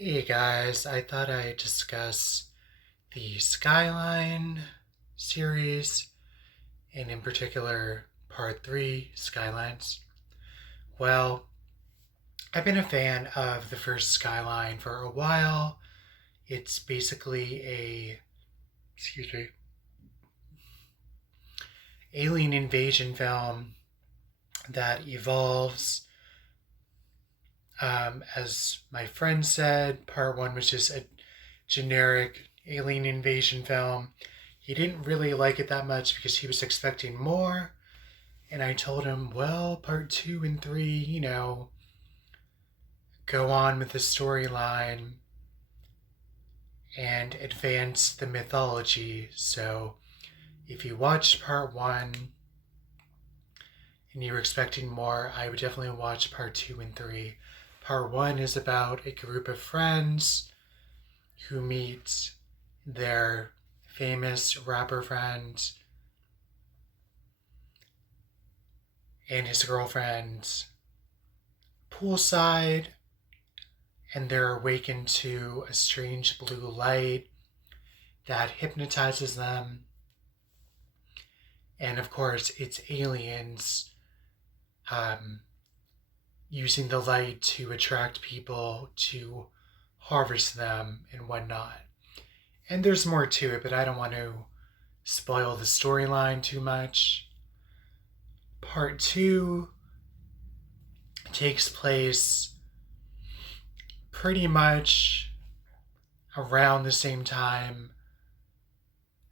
Hey guys, I thought I'd discuss the Skyline series, and in particular, Part 3 Skylines. Well, I've been a fan of the first Skyline for a while. It's basically excuse me, alien invasion film that evolves. As my friend said, Part 1 was just a generic alien invasion film. He didn't really like it that much because he was expecting more. And I told him, well, part 2 and 3, go on with the storyline and advance the mythology. So if you watched part 1 and you were expecting more, I would definitely watch part 2 and 3. Part 1 is about a group of friends who meet their famous rapper friend and his girlfriend poolside, and they're awakened to a strange blue light that hypnotizes them. And of course, it's aliens um, using the light to attract people to harvest them and whatnot. And there's more to it, but I don't want to spoil the storyline too much. Part 2 takes place pretty much around the same time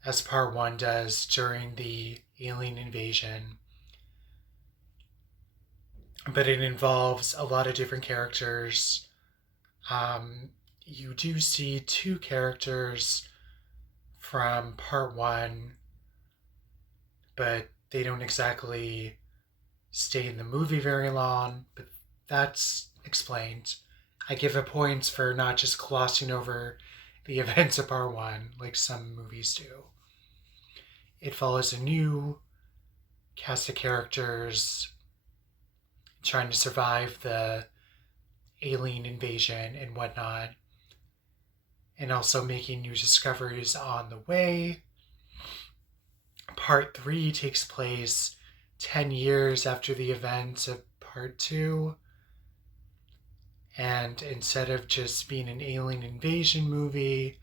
as part 1 does during the alien invasion. But it involves a lot of different characters. You do see two characters from part 1, but they don't exactly stay in the movie very long, but that's explained. I give it points for not just glossing over the events of part 1 like some movies do. It follows a new cast of characters trying to survive the alien invasion and whatnot, and also making new discoveries on the way. Part 3 takes place 10 years after the events of part 2. And instead of just being an alien invasion movie,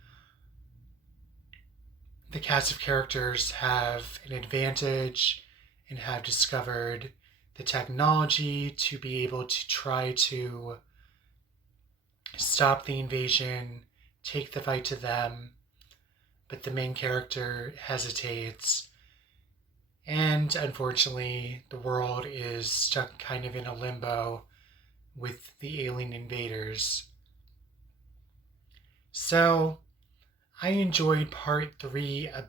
the cast of characters have an advantage and have discovered the technology to be able to try to stop the invasion, take the fight to them. But the main character hesitates, and unfortunately, the world is stuck kind of in a limbo with the alien invaders. So, I enjoyed part 3 a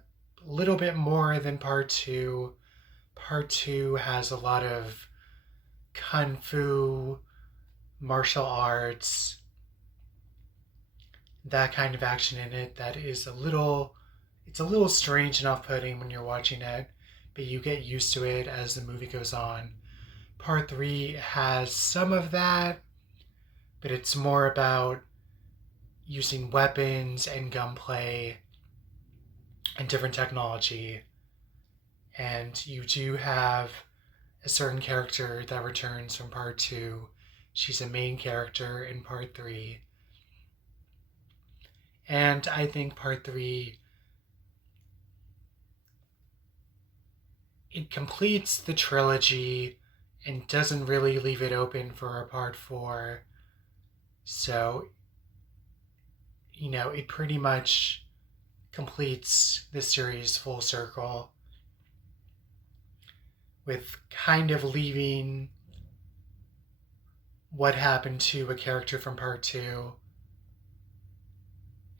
little bit more than part 2. Part 2 has a lot of kung fu, martial arts, that kind of action in it that is it's a little strange and off-putting when you're watching it, but you get used to it as the movie goes on. Part 3 has some of that, but it's more about using weapons and gunplay and different technology. And you do have a certain character that returns from part 2. She's a main character in part 3. And I think part 3, it completes the trilogy and doesn't really leave it open for a part 4. So, it pretty much completes the series full circle, with kind of leaving what happened to a character from part 2.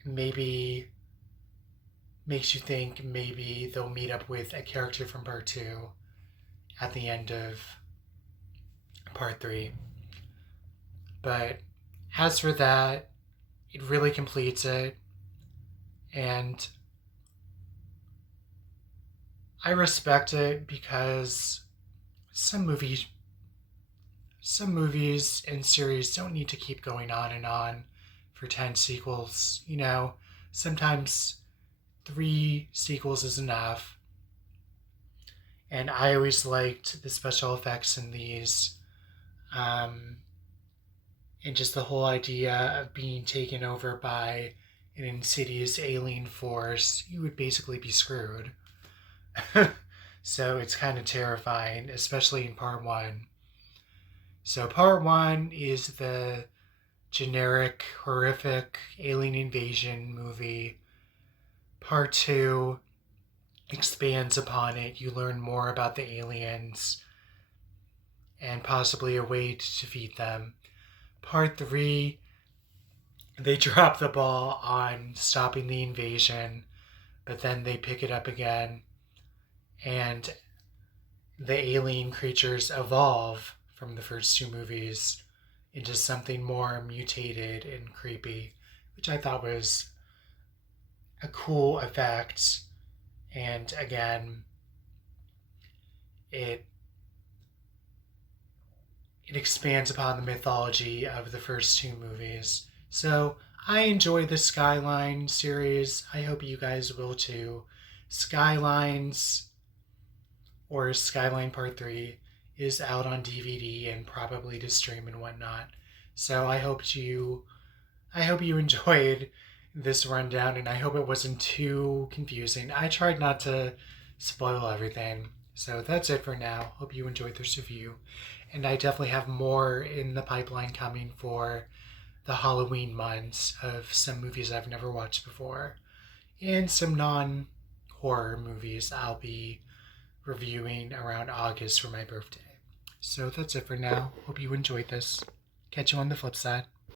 Maybe makes you think maybe they'll meet up with a character from part 2 at the end of part 3. But as for that, it really completes it. And I respect it because some movies and series don't need to keep going on and on for 10 sequels. You know, sometimes 3 sequels is enough. And I always liked the special effects in these. Um, and just the whole idea of being taken over by an insidious alien force, you would basically be screwed. So it's kind of terrifying, especially in part one. So part one is the generic, horrific alien invasion movie. Part two expands upon it. You learn more about the aliens and possibly a way to defeat them. Part three, they drop the ball on stopping the invasion, but then they pick it up again, and the alien creatures evolve from the first 2 movies into something more mutated and creepy, which I thought was a cool effect. And again, it expands upon the mythology of the first 2 movies. So I enjoy the Skyline series. I hope you guys will too. Skylines, or Skyline Part 3, is out on DVD and probably to stream and whatnot. So I hope you enjoyed this rundown, and I hope it wasn't too confusing. I tried not to spoil everything. So that's it for now. Hope you enjoyed this review. And I definitely have more in the pipeline coming for the Halloween months of some movies I've never watched before. And some non-horror movies I'll be reviewing around August for my birthday. So that's it for now. Hope you enjoyed this. Catch you on the flip side.